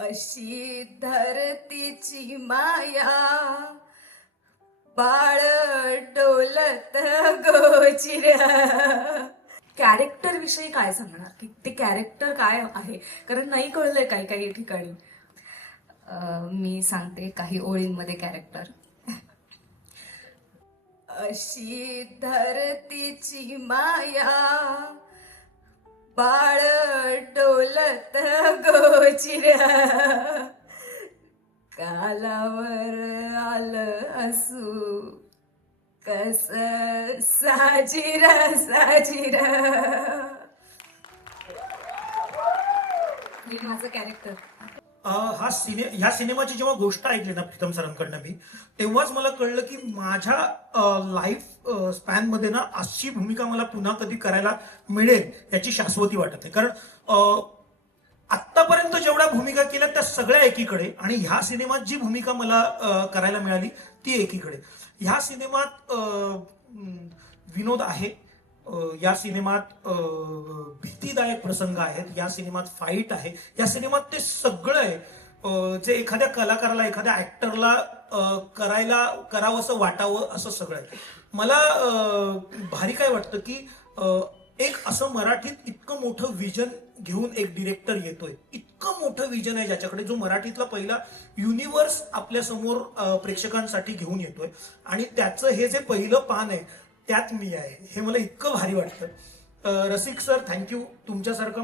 अशी धरतीची माया बाळ डोलत गोचिर. कॅरेक्टर विषयी काय सांगणार की ते कॅरेक्टर काय आहे, कारण नाही कळलंय काही काही ठिकाणी. मी सांगते काही ओळींमध्ये कॅरेक्टर. अशी धरतीची माया बाळ डोलत गोचिर. कालावर आलं असू कस साजिर साजिर. हे माझं कॅरेक्टर. ह्या सिनेमाची जेव्हा गोष्ट ऐकली ना प्रीतम सरांकडनं मी, तेव्हाच मला कळलं की माझ्या लाईफ स्पॅन मध्ये ना अशी भूमिका मला पुन्हा कधी करायला मिळेल याची शाश्वती वाटत नाही. कारण आतापर्यंत जेवढ्या भूमिका केल्या त्या सगळ्या एकीकडे, आणि ह्या सिनेमात जी भूमिका मला करायला मिळाली ती एकीकडे. ह्या सिनेमात विनोद आहे, या सिनेमात भीतीदायक प्रसंग आहेत, या सिनेमात फाईट आहे, या सिनेमात ते सगळं आहे जे एखाद्या कलाकाराला, एखाद्या ऍक्टरला करावंसं वाटावं असं सगळं आहे. मला भारी काय वाटतं की एक असं मराठीत इतकं मोठं विजन घेऊन एक डिरेक्टर येतोय, इतकं मोठं विजन आहे ज्याच्याकडे, जो मराठीतला पहिला युनिव्हर्स आपल्या समोर प्रेक्षकांसाठी घेऊन येतोय, आणि त्याचं हे जे पहिलं पान आहे त्यात मी आहे. हे मला इतकं भारी वाटतं. रसिक सर, थँक्यू. तुमच्यासारखा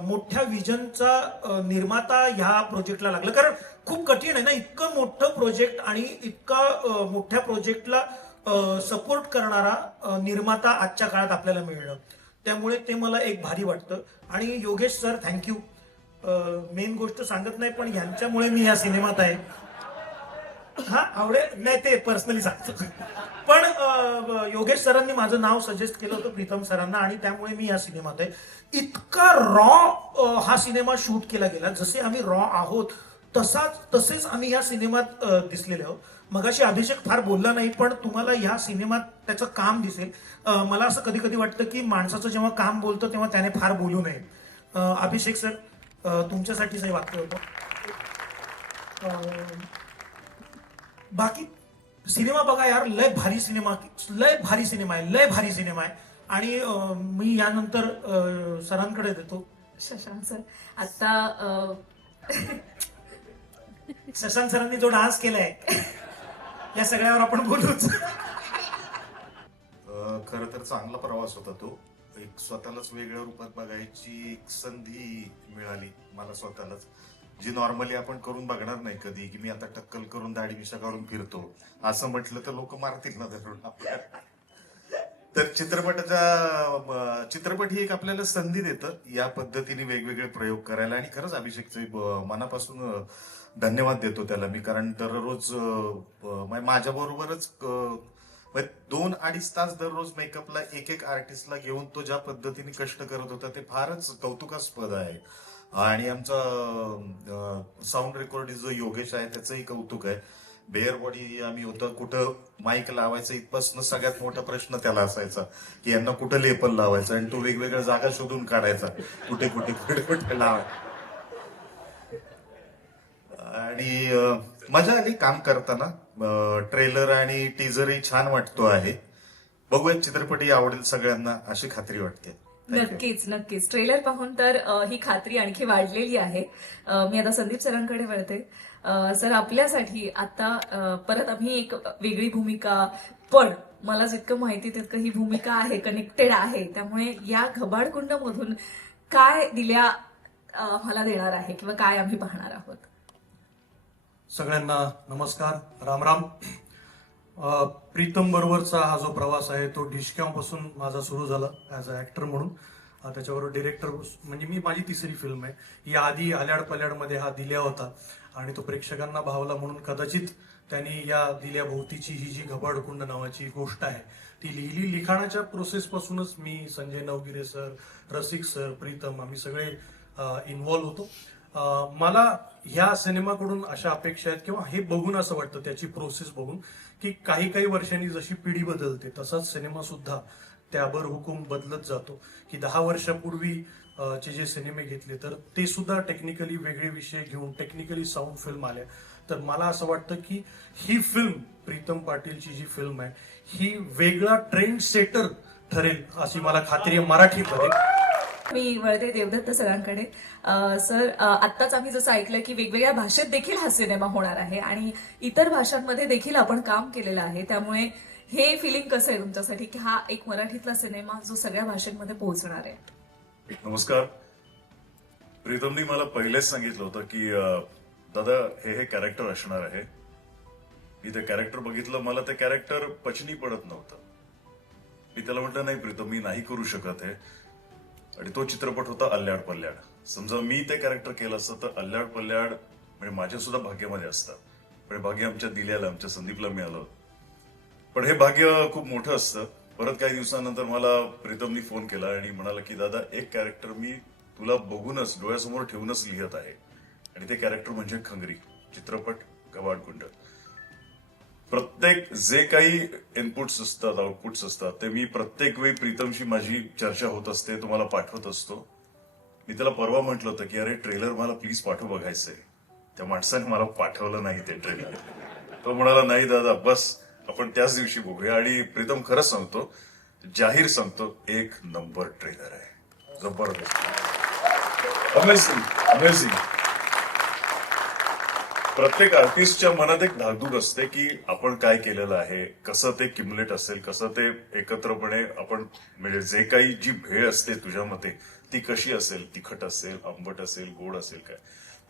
मोठ्या विजनचा निर्माता ह्या प्रोजेक्टला लागला, कारण खूप कठीण आहे ना इतकं मोठं प्रोजेक्ट, आणि इतका मोठ्या प्रोजेक्टला सपोर्ट करणारा निर्माता आजच्या काळात आपल्याला मिळणं, त्यामुळे ते मला एक भारी वाटतं. आणि योगेश सर, थँक्यू. मेन गोष्ट सांगत नाही, पण यांच्यामुळे मी या सिनेमात आहे. हा आवडेल नाही ते पर्सनली सांगतो, पण योगेश सरांनी माझं नाव सजेस्ट केलं होतं प्रीतम सरांना, आणि त्यामुळे मी या सिनेमात आहे. इतका रॉ हा सिनेमा शूट केला गेला, जसे आम्ही रॉ आहोत तसेच आम्ही या सिनेमात दिसलेले आहोत. मगाशी अभिषेक फार बोलला नाही, पण तुम्हाला या सिनेमात त्याचं काम दिसेल. मला असं कधी कधी वाटतं की माणसाचं जेव्हा काम बोलतं तेव्हा त्याने फार बोलू नये. अभिषेक सर, तुमच्यासाठीच हे वाक्य होतं. बाकी सिनेमा बघा यार, लय भारी सिनेमा आहे. आणि मी यानंतर सरांकडे देतो. शशांक सर, आता शशांक सरांनी जो डान्स केलाय या सगळ्यावर आपण बोलूच. खर तर चांगला प्रवास होता तो. एक स्वतःलाच वेगळ्या रूपात बघायची एक संधी मिळाली मला स्वतःलाच, जी नॉर्मली आपण करून बघणार नाही कधी, की मी आता टक्कल करून दाढी मिशा काढून फिरतो असं म्हटलं तर लोक मारतील ना धरून आपल्याला. तर चित्रपट ही एक आपल्याला संधी देतं या पद्धतीने वेगवेगळे प्रयोग करायला, आणि खरंच अभिषेकचे मनापासून धन्यवाद देतो त्याला मी. कारण दररोज माझ्या बरोबरच 2-2.5 तास दररोज मेकअपला एक आर्टिस्टला घेऊन तो ज्या पद्धतीने कष्ट करत होता ते फारच कौतुकास्पद आहे. आणि आमचा साऊंड रेकॉर्डिंग जो योगेश आहे त्याचंही कौतुक आहे. बेअर बॉडी आम्ही होतं, कुठं माईक लावायचं इथपासून सगळ्यात मोठा प्रश्न त्याला असायचा की यांना कुठं लेपल लावायचं, आणि तो वेगवेगळ्या जागा शोधून काढायचा कुठे लावायचं. आणि मजा आली काम करताना. ट्रेलर आणि टीजरही छान वाटतो आहे. बघूयात चित्रपटही आवडेल सगळ्यांना अशी खात्री वाटते. नक्कीच नक्कीच. ट्रेलर पाहून तर ही खात्री आणखी वाढलेली आहे. मी आता संदीप सरांकडे वळते. सर, आपल्यासाठी आता परत आम्ही एक वेगळी भूमिका, पण मला जितकं माहिती तितकं ही भूमिका आहे, कनेक्टेड आहे, त्यामुळे या घबाडकुंड मधून काय दिल्या मला देणार आहे किंवा काय आम्ही पाहणार आहोत? सगळ्यांना नमस्कार, राम राम. प्रीतम बरोबरचा हा जो प्रवास आहे तो ढिशक्यापासून माझा सुरू झाला ॲज अ ॲक्टर म्हणून. त्याच्याबरोबर डिरेक्टर म्हणजे माझी तिसरी फिल्म आहे. या आधी आल्याड पल्याडमध्ये हा दिल्या होता, आणि तो प्रेक्षकांना भावला म्हणून कदाचित त्यांनी या दिल्याभोवतीची ही जी घबाडकुंड नावाची गोष्ट आहे ती लिहिली. लिखाणाच्या प्रोसेसपासूनच मी, संजय नवगिरे सर, रसिक सर, प्रीतम, आम्ही सगळे इन्व्हॉल्व्ह होतो. मला ह्या सिनेमाकडून अशा अपेक्षा आहेत, किंवा हे बघून असं वाटतं त्याची प्रोसेस बघून, की काही वर्षांनी जशी पिढी बदलते तसाच सिनेमा सुद्धा त्यावर हुकूम बदलत जातो. की 10 वर्षापूर्वी चे जे सिनेमे घेतले तर ते सुद्धा टेक्निकली वेगळे विषय घेऊन टेक्निकली साऊंड फिल्म आल्या. तर मला असं वाटतं की ही फिल्म प्रीतम पाटीलची जी फिल्म आहे ही वेगळा ट्रेंड सेटर ठरेल अशी मला खात्री आहे मराठीमध्ये. मी वळते देवदत्त सरांकडे. सर, आत्ताच आम्ही जसं ऐकलं की वेगवेगळ्या भाषेत देखील हा सिनेमा होणार आहे आणि इतर भाषांमध्ये देखील आपण काम केलेलं आहे, त्यामुळे हे फिलिंग कसं आहे तुमच्यासाठी की हा एक मराठीतला सिनेमा जो सगळ्या भाषेमध्ये पोहोचणार आहे? नमस्कार. प्रीतमनी मला पहिलेच सांगितलं होतं की दादा हे कॅरेक्टर असणार आहे. मी ते कॅरेक्टर बघितलं, मला ते कॅरेक्टर पचनी पडत नव्हतं. मी त्याला म्हटलं नाही प्रीतम, मी नाही करू शकत हे. आणि तो चित्रपट होता अल्ल्याड पल्ल्याड. समजा मी ते कॅरेक्टर केलं असतं तर अल्ल्याड पल्ल्याड म्हणजे माझ्या सुद्धा भाग्यामध्ये असतं, पण भाग्य आमच्या दिल्याला, आमच्या संदीपला मिळालं. पण हे भाग्य खूप मोठं असतं. परत काही दिवसानंतर मला प्रीतमनी फोन केला आणि म्हणाला की दादा एक कॅरेक्टर मी तुला बघूनच डोळ्यासमोर ठेवूनच लिहित आहे, आणि ते कॅरेक्टर म्हणजे खंगरी, चित्रपट गवाडकुंड. प्रत्येक जे काही इनपुट्स असतात, आउटपुट्स असतात, ते मी प्रत्येक वेळी प्रीतमशी माझी चर्चा होत असते, तुम्हाला पाठवत असतो. मी त्याला परवा म्हटलं होतं की अरे ट्रेलर मला प्लीज पाठव, बघायचंय. त्या माणसाने मला पाठवलं नाही ते ट्रेलर. तो म्हणाला नाही दादा बस आपण त्याच दिवशी बघूया. आणि प्रीतम खरंच सांगतो, जाहीर सांगतो, एक नंबर ट्रेलर आहे, जबरदस्त, अमेझिंग अमेझिंग. प्रत्येक आर्टिस्टच्या मनात एक धाकधूक असते की आपण काय केलेलं आहे, कसं ते क्युमुलेट असेल, कसं ते एकत्रपणे आपण म्हणजे जे काही जी भेळ असते तुझ्या मते ती कशी असेल, तिखट असेल, आंबट असेल, गोड असेल काय.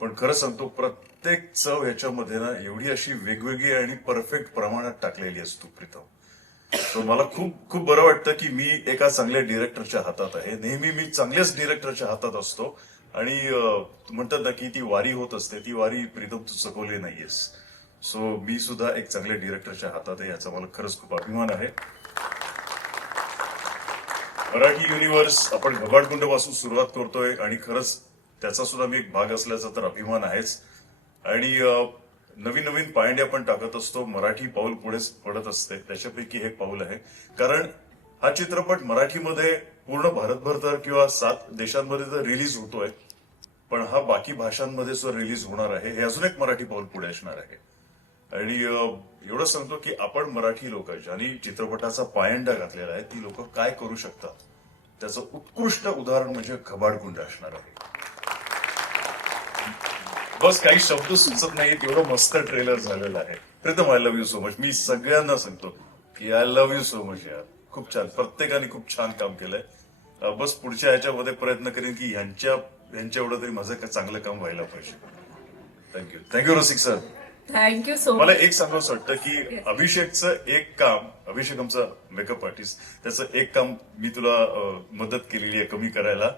पण खरं सांगतो प्रत्येक चव ह्याच्यामध्ये ना एवढी अशी वेगवेगळी आणि परफेक्ट प्रमाणात टाकलेली असतो प्रीतम. तर मला खूप खूप बरं वाटतं की मी एका चांगल्या डिरेक्टरच्या हातात आहे. नेहमी मी चांगल्याच डिरेक्टरच्या हातात असतो आणि म्हणतात ना की ती वारी होत असते, ती वारी प्रीतम तू चकवली नाहीयेस. सो मी सुद्धा एक चांगल्या डिरेक्टरच्या हातात आहे, याचा मला खरंच खूप अभिमान आहे. मराठी युनिव्हर्स आपण घबाडकुंड पासून सुरुवात करतोय आणि खरंच त्याचा सुद्धा मी एक भाग असल्याचा तर अभिमान आहेच. आणि नवीन नवीन पायंडे आपण टाकत असतो, मराठी पाऊल पुढे पडत असते, त्याच्यापैकी हे पाऊल आहे. कारण हा चित्रपट मराठीमध्ये पूर्ण भारतभर तर किंवा 7 देशांमध्ये तर रिलीज होतोय, पण हा बाकी भाषांमध्ये सुद्धा रिलीज होणार आहे. हे अजून एक मराठी पाऊल पुढे असणार आहे. आणि एवढं सांगतो की आपण मराठी लोक ज्यांनी चित्रपटाचा पायंडा घातलेला आहे ती लोक काय करू शकतात, त्याचं उत्कृष्ट उदाहरण म्हणजे घबाडकुंड असणार आहे. बस काही शब्द सुचत नाहीत, एवढं मस्त ट्रेलर झालेलं आहे. Pritam I love you so much. मी सगळ्यांना सांगतो की I love you so much यार. खूप छान, प्रत्येकाने खूप छान काम केलंय. बस पुढच्या ह्याच्यामध्ये प्रयत्न करेन की यांच्या एवढं तरी माझं चांगलं काम व्हायला पाहिजे. थँक्यू रसिक सर. थँक्यू सो मला मच. एक सांगावंसं वाटतं की अभिषेकचं एक काम, अभिषेक आमचा मेकअप आर्टिस्ट, त्याचं एक काम मी तुला मदत केलेली आहे कमी करायला.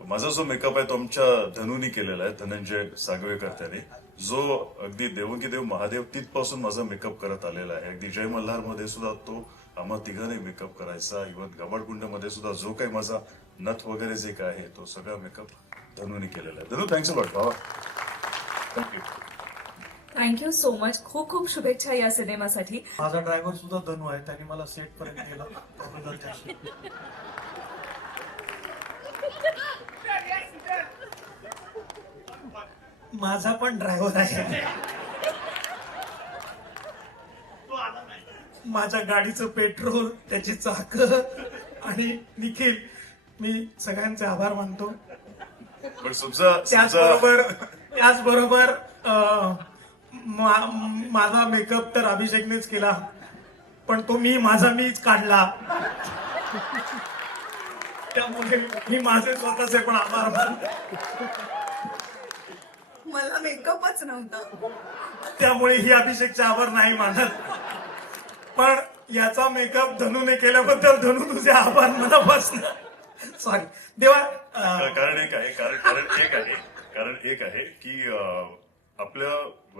माझा जो मेकअप आहे तो आमच्या धनुनी केलेला आहे, धनंजय सागवेकर. त्याने जो अगदी देवकी देव महादेव तिथपासून माझा मेकअप करत आलेला आहे. अगदी जय मल्हार मध्ये सुद्धा तो आम्हा तिघांनी मेकअप करायचा. इव्हन गबाडकुंड मध्ये सुद्धा जो काही माझा नथ वगैरे जे काय आहे तो सगळा मेकअप धनुनी केलेला आहे. धनु थँक्स अ लॉट बाबा. थँक्यू. Thank you so much. खूप खूप शुभेच्छा या सिनेमासाठी. माझा ड्रायव्हर सुद्धा धनू आहे, त्याने मला सेट पर्यंत गेला. त्याबद्दल त्याची माझा पण ड्रायव्हर आहे. माझ्या गाडीचं पेट्रोल, त्याची चाक आणि निखिल, मी सगळ्यांचे आभार मानतो. पण समजा त्याचबरोबर माझा मेकअप तर अभिषेकनेच केला, पण तो माझा मीच काढला. त्यामुळे मी माझे स्वतःचे पण आभार मानतो. मला मेकअपच नव्हता. त्यामुळे ही अभिषेकचे आभार नाही मानत. पण याचा मेकअप धनूने केल्याबद्दल धनू तुझे आभार मनापासून. सॉरी देवा. कारण एक आहे की आपल्या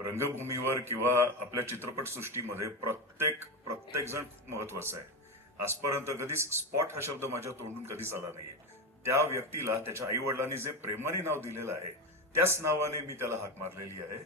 रंगभूमीवर किंवा आपल्या चित्रपट सृष्टीमध्ये प्रत्येक जण खूप महत्वाचा आहे. आजपर्यंत कधीच स्पॉट हा शब्द माझ्या तोंडून कधीच आला नाहीये. त्या व्यक्तीला त्याच्या आई वडिलांनी जे प्रेमाने नाव दिलेलं आहे त्याच नावाने मी त्याला हाक मारलेली आहे.